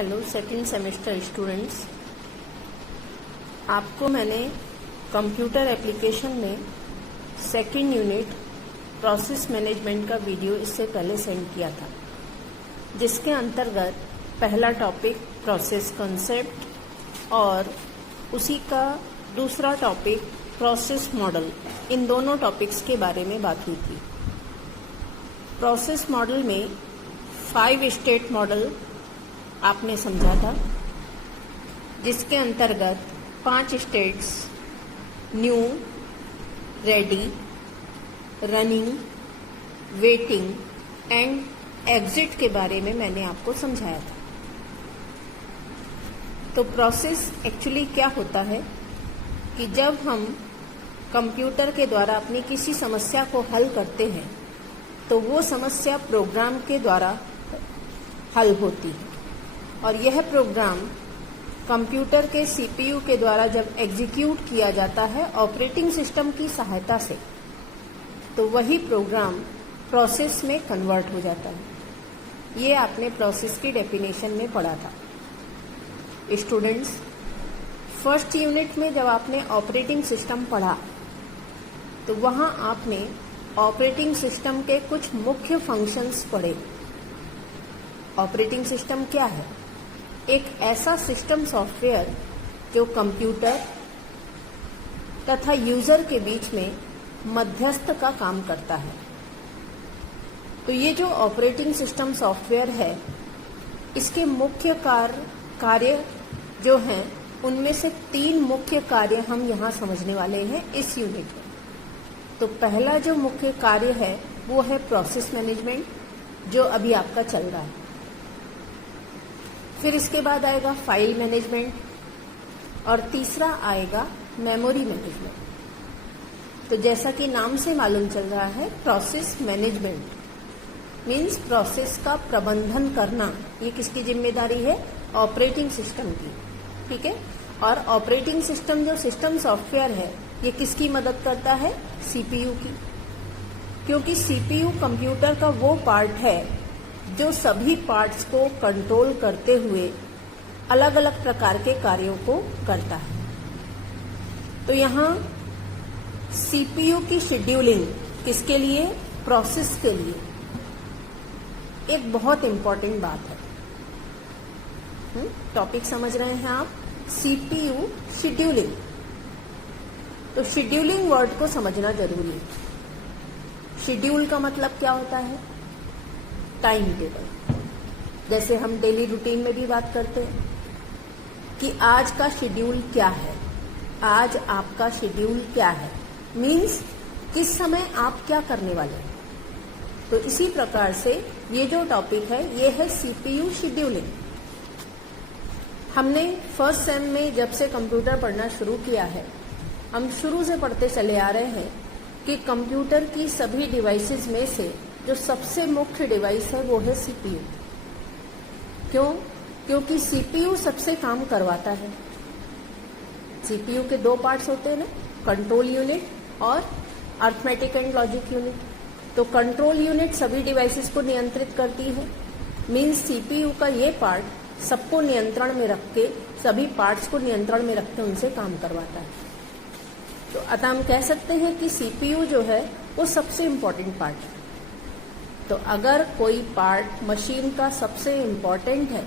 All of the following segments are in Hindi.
हेलो सेकंड सेमेस्टर स्टूडेंट्स, आपको मैंने कंप्यूटर एप्लीकेशन में सेकंड यूनिट प्रोसेस मैनेजमेंट का वीडियो इससे पहले सेंड किया था, जिसके अंतर्गत पहला टॉपिक प्रोसेस कॉन्सेप्ट और उसी का दूसरा टॉपिक प्रोसेस मॉडल, इन दोनों टॉपिक्स के बारे में बात हुई थी। प्रोसेस मॉडल में 5 स्टेट मॉडल आपने समझा था, जिसके अंतर्गत 5 states new, ready, running, waiting and exit के बारे में मैंने आपको समझाया था। तो प्रोसेस एक्चुअली क्या होता है कि जब हम कंप्यूटर के द्वारा अपनी किसी समस्या को हल करते हैं तो वो समस्या प्रोग्राम के द्वारा हल होती है, और यह प्रोग्राम कंप्यूटर के सीपीयू के द्वारा जब एग्जीक्यूट किया जाता है ऑपरेटिंग सिस्टम की सहायता से, तो वही प्रोग्राम प्रोसेस में कन्वर्ट हो जाता है। ये आपने प्रोसेस की डेफिनेशन में पढ़ा था। स्टूडेंट्स, फर्स्ट यूनिट में जब आपने ऑपरेटिंग सिस्टम पढ़ा तो वहां आपने ऑपरेटिंग सिस्टम के कुछ मुख्य फंक्शंस पढ़े। ऑपरेटिंग सिस्टम क्या है? एक ऐसा सिस्टम सॉफ्टवेयर जो कंप्यूटर तथा यूजर के बीच में मध्यस्थ का काम करता है। तो ये जो ऑपरेटिंग सिस्टम सॉफ्टवेयर है, इसके मुख्य कार्य जो हैं, उनमें से 3 मुख्य कार्य हम यहाँ समझने वाले हैं इस यूनिट में। तो पहला जो मुख्य कार्य है वो है प्रोसेस मैनेजमेंट, जो अभी आपका चल रहा है। फिर इसके बाद आएगा फाइल मैनेजमेंट और तीसरा आएगा मेमोरी मैनेजमेंट। तो जैसा कि नाम से मालूम चल रहा है, प्रोसेस मैनेजमेंट मीन्स प्रोसेस का प्रबंधन करना। ये किसकी जिम्मेदारी है? ऑपरेटिंग सिस्टम की। ठीक है। और ऑपरेटिंग सिस्टम जो सिस्टम सॉफ्टवेयर है, ये किसकी मदद करता है? सीपीयू की। क्योंकि सीपीयू कंप्यूटर का वो पार्ट है जो सभी पार्ट्स को कंट्रोल करते हुए अलग अलग प्रकार के कार्यों को करता है। तो यहाँ सीपीयू की शेड्यूलिंग किसके लिए? प्रोसेस के लिए। एक बहुत इंपॉर्टेंट बात है। टॉपिक समझ रहे हैं आप? CPU scheduling. तो शेड्यूलिंग वर्ड को समझना जरूरी है। शेड्यूल का मतलब क्या होता है? Time table. जैसे हम डेली रूटीन में भी बात करते हैं कि आज का शेड्यूल क्या है, आज आपका शेड्यूल क्या है, मीन्स किस समय आप क्या करने वाले हैं। तो इसी प्रकार से ये जो टॉपिक है ये है सीपीयू शेड्यूलिंग। हमने फर्स्ट सेम में जब से कंप्यूटर पढ़ना शुरू किया है, हम शुरू से पढ़ते चले आ रहे हैं कि कंप्यूटर की सभी डिवाइसेस में से जो सबसे मुख्य डिवाइस है वो है सीपीयू। क्यों? क्योंकि सीपीयू सबसे काम करवाता है। सीपीयू के 2 पार्ट्स होते हैं ना, कंट्रोल यूनिट और अर्थमेटिक एंड लॉजिक यूनिट। तो कंट्रोल यूनिट सभी डिवाइसेस को नियंत्रित करती है, मीन्स सीपीयू का ये पार्ट सबको नियंत्रण में रख के, सभी पार्ट्स को नियंत्रण में रख के उनसे काम करवाता है। तो अतः हम कह सकते हैं कि सीपीयू जो है वो सबसे इम्पोर्टेंट पार्ट है। तो अगर कोई पार्ट मशीन का सबसे इम्पोर्टेंट है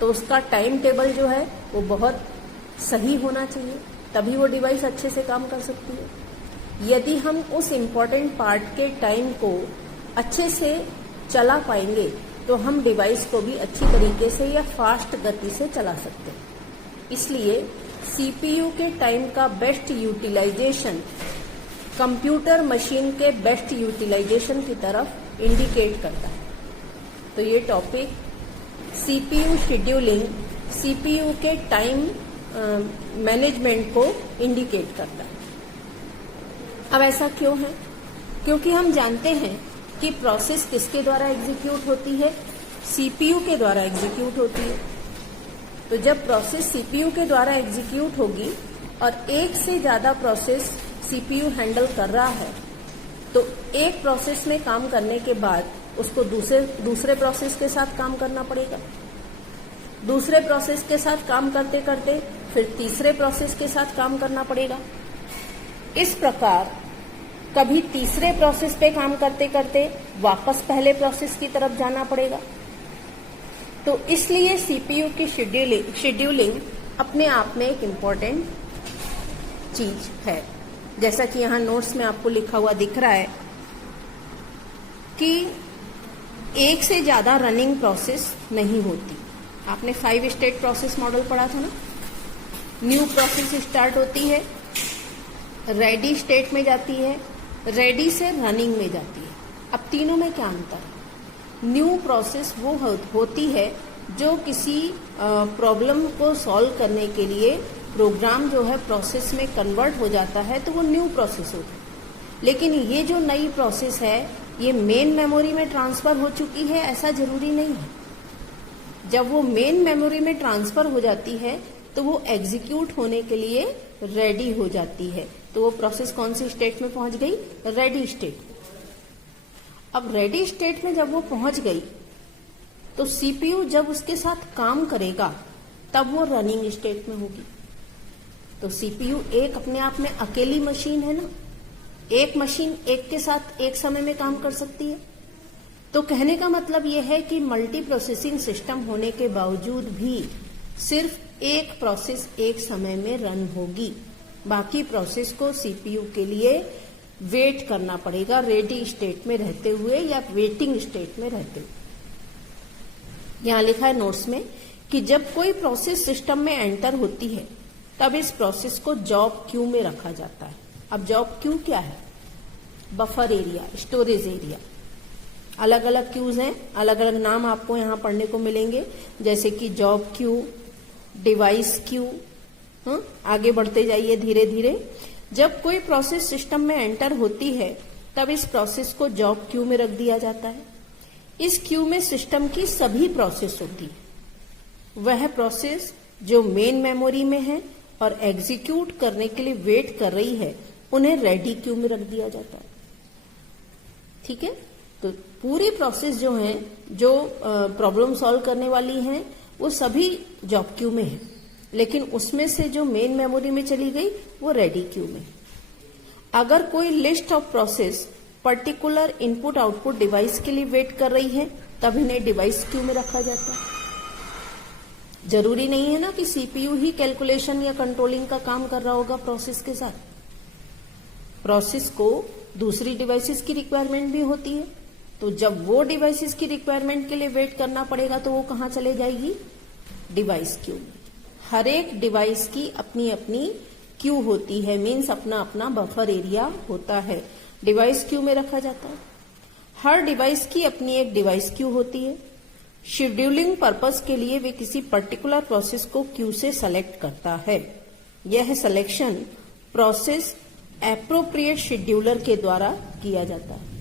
तो उसका टाइम टेबल जो है वो बहुत सही होना चाहिए, तभी वो डिवाइस अच्छे से काम कर सकती है। यदि हम उस इम्पोर्टेंट पार्ट के टाइम को अच्छे से चला पाएंगे तो हम डिवाइस को भी अच्छी तरीके से या फास्ट गति से चला सकते हैं। इसलिए सीपीयू के टाइम का बेस्ट यूटिलाइजेशन कंप्यूटर मशीन के बेस्ट यूटिलाइजेशन की तरफ इंडिकेट करता है। तो ये टॉपिक सीपीयू शेड्यूलिंग सीपीयू के टाइम मैनेजमेंट को इंडिकेट करता है। अब ऐसा क्यों है? क्योंकि हम जानते हैं कि प्रोसेस किसके द्वारा एग्जीक्यूट होती है? सीपीयू के द्वारा एग्जीक्यूट होती है। तो जब प्रोसेस सीपीयू के द्वारा एग्जीक्यूट होगी और एक से ज्यादा प्रोसेस सीपीयू हैंडल कर रहा है, तो एक प्रोसेस में काम करने के बाद उसको दूसरे प्रोसेस के साथ काम करना पड़ेगा। दूसरे प्रोसेस के साथ काम करते करते फिर तीसरे प्रोसेस के साथ काम करना पड़ेगा। इस प्रकार कभी तीसरे प्रोसेस पे काम करते करते वापस पहले प्रोसेस की तरफ जाना पड़ेगा। तो इसलिए सीपीयू की शेड्यूलिंग अपने आप में एक इम्पॉर्टेंट चीज है। जैसा कि यहां नोट्स में आपको लिखा हुआ दिख रहा है कि एक से ज्यादा रनिंग प्रोसेस नहीं होती। आपने 5 स्टेट प्रोसेस मॉडल पढ़ा था ना। न्यू प्रोसेस स्टार्ट होती है, रेडी स्टेट में जाती है, रेडी से रनिंग में जाती है। अब तीनों में क्या अंतर है? न्यू प्रोसेस वो होती है जो किसी प्रॉब्लम को सॉल्व करने के लिए प्रोग्राम जो है प्रोसेस में कन्वर्ट हो जाता है, तो वो न्यू प्रोसेस होती है। लेकिन ये जो नई प्रोसेस है ये मेन मेमोरी में ट्रांसफर हो चुकी है, ऐसा जरूरी नहीं है। जब वो मेन मेमोरी में ट्रांसफर हो जाती है तो वो एग्जीक्यूट होने के लिए रेडी हो जाती है। तो वो प्रोसेस कौन सी स्टेट में पहुंच गई? Ready state. अब रेडी स्टेट में जब वो पहुंच गई तो सीपीयू जब उसके साथ काम करेगा तब वो रनिंग स्टेट में होगी। तो सीपीयू एक अपने आप में अकेली मशीन है ना। एक मशीन एक के साथ एक समय में काम कर सकती है। तो कहने का मतलब यह है कि मल्टी प्रोसेसिंग सिस्टम होने के बावजूद भी सिर्फ एक प्रोसेस एक समय में रन होगी। बाकी प्रोसेस को सीपीयू के लिए वेट करना पड़ेगा, रेडी स्टेट में रहते हुए या वेटिंग स्टेट में रहते हुए। यहां लिखा है नोट्स में कि जब कोई प्रोसेस सिस्टम में एंटर होती है तब इस प्रोसेस को जॉब क्यू में रखा जाता है। अब जॉब क्यू क्या है? Buffer area, storage area. अलग अलग क्यूज हैं, अलग अलग नाम आपको यहां पढ़ने को मिलेंगे, जैसे कि जॉब क्यू, डिवाइस क्यू। आगे बढ़ते जाइए धीरे धीरे। जब कोई प्रोसेस सिस्टम में एंटर होती है तब इस प्रोसेस को जॉब क्यू में रख दिया जाता है। इस क्यू में सिस्टम की सभी प्रोसेस होती है। वह प्रोसेस जो मेन मेमोरी में है और एग्जीक्यूट करने के लिए वेट कर रही है उन्हें रेडी क्यू में रख दिया जाता है। ठीक है। तो पूरी प्रोसेस जो है, जो प्रॉब्लम सॉल्व करने वाली हैं, वो सभी जॉब क्यू में है, लेकिन उसमें से जो मेन मेमोरी में चली गई वो रेडी क्यू में। अगर कोई list of process particular input output device के लिए वेट कर रही है तब इन्हें डिवाइस क्यू में रखा जाता है। जरूरी नहीं है ना कि सीपीयू ही कैलकुलेशन या कंट्रोलिंग का काम कर रहा होगा प्रोसेस के साथ। प्रोसेस को दूसरी डिवाइसेस की रिक्वायरमेंट भी होती है। तो जब वो डिवाइसेस की रिक्वायरमेंट के लिए वेट करना पड़ेगा तो वो कहां चले जाएगी? डिवाइस क्यू में। हर एक डिवाइस की अपनी अपनी क्यू होती है, मीन्स अपना अपना बफर एरिया होता है, डिवाइस क्यू में रखा जाता है। हर डिवाइस की अपनी एक डिवाइस क्यू होती है। शेड्यूलिंग पर्पस के लिए वे किसी पर्टिकुलर प्रोसेस को क्यू से सेलेक्ट करता है। यह सिलेक्शन प्रोसेस एप्रोप्रिएट शेड्यूलर के द्वारा किया जाता है।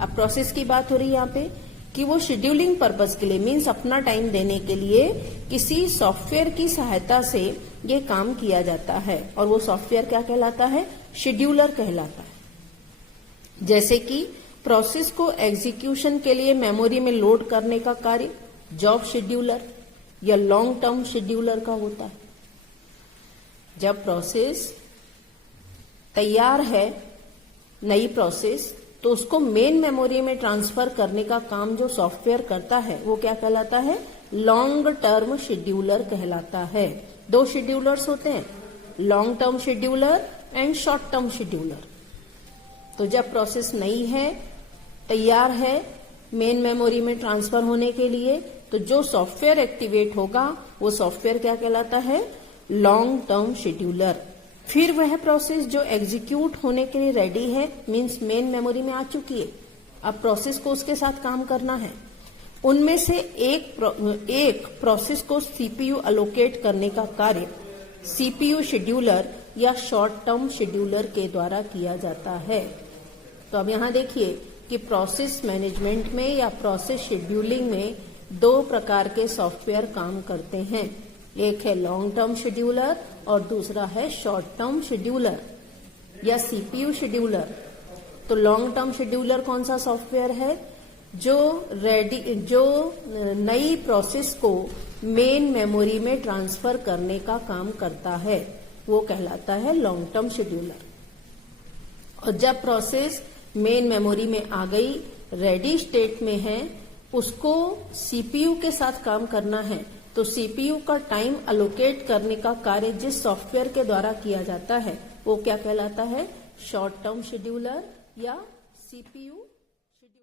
अब प्रोसेस की बात हो रही है यहाँ पे कि वो शेड्यूलिंग पर्पस के लिए, मीन्स अपना टाइम देने के लिए किसी सॉफ्टवेयर की सहायता से ये काम किया जाता है, और वो सॉफ्टवेयर क्या कहलाता है? शेड्यूलर कहलाता है। जैसे कि प्रोसेस को एग्जीक्यूशन के लिए मेमोरी में लोड करने का कार्य जॉब शेड्यूलर या लॉन्ग टर्म शेड्यूलर का होता है। जब प्रोसेस तैयार है, नई प्रोसेस, तो उसको मेन मेमोरी में ट्रांसफर करने का काम जो सॉफ्टवेयर करता है वो क्या कहलाता है? लॉन्ग टर्म शेड्यूलर कहलाता है। 2 शेड्यूलर्स होते हैं, long term scheduler and short term scheduler. तो जब प्रोसेस नई है, तैयार है मेन मेमोरी में ट्रांसफर होने के लिए, तो जो सॉफ्टवेयर एक्टिवेट होगा वो सॉफ्टवेयर क्या कहलाता है? Long term scheduler. फिर वह प्रोसेस जो एग्जीक्यूट होने के लिए रेडी है, मीन्स मेन मेमोरी में आ चुकी है, अब प्रोसेस को उसके साथ काम करना है, उनमें से एक प्रोसेस को सीपीयू अलोकेट करने का कार्य सीपीयू शेड्यूलर या शॉर्ट टर्म शेड्यूलर के द्वारा किया जाता है। तो अब यहां देखिए कि प्रोसेस मैनेजमेंट में या प्रोसेस शेड्यूलिंग में 2 प्रकार के सॉफ्टवेयर काम करते हैं। एक है लॉन्ग टर्म शेड्यूलर और दूसरा है शॉर्ट टर्म शेड्यूलर या सीपीयू शेड्यूलर। तो लॉन्ग टर्म शेड्यूलर कौन सा सॉफ्टवेयर है? जो नई प्रोसेस को मेन मेमोरी में ट्रांसफर करने का काम करता है, वो कहलाता है लॉन्ग टर्म शेड्यूलर। और जब प्रोसेस मेन मेमोरी में आ गई, रेडी स्टेट में है, उसको सीपीयू के साथ काम करना है, तो सीपीयू का टाइम अलोकेट करने का कार्य जिस सॉफ्टवेयर के द्वारा किया जाता है वो क्या कहलाता है, शॉर्ट टर्म शेड्यूलर या सीपीयू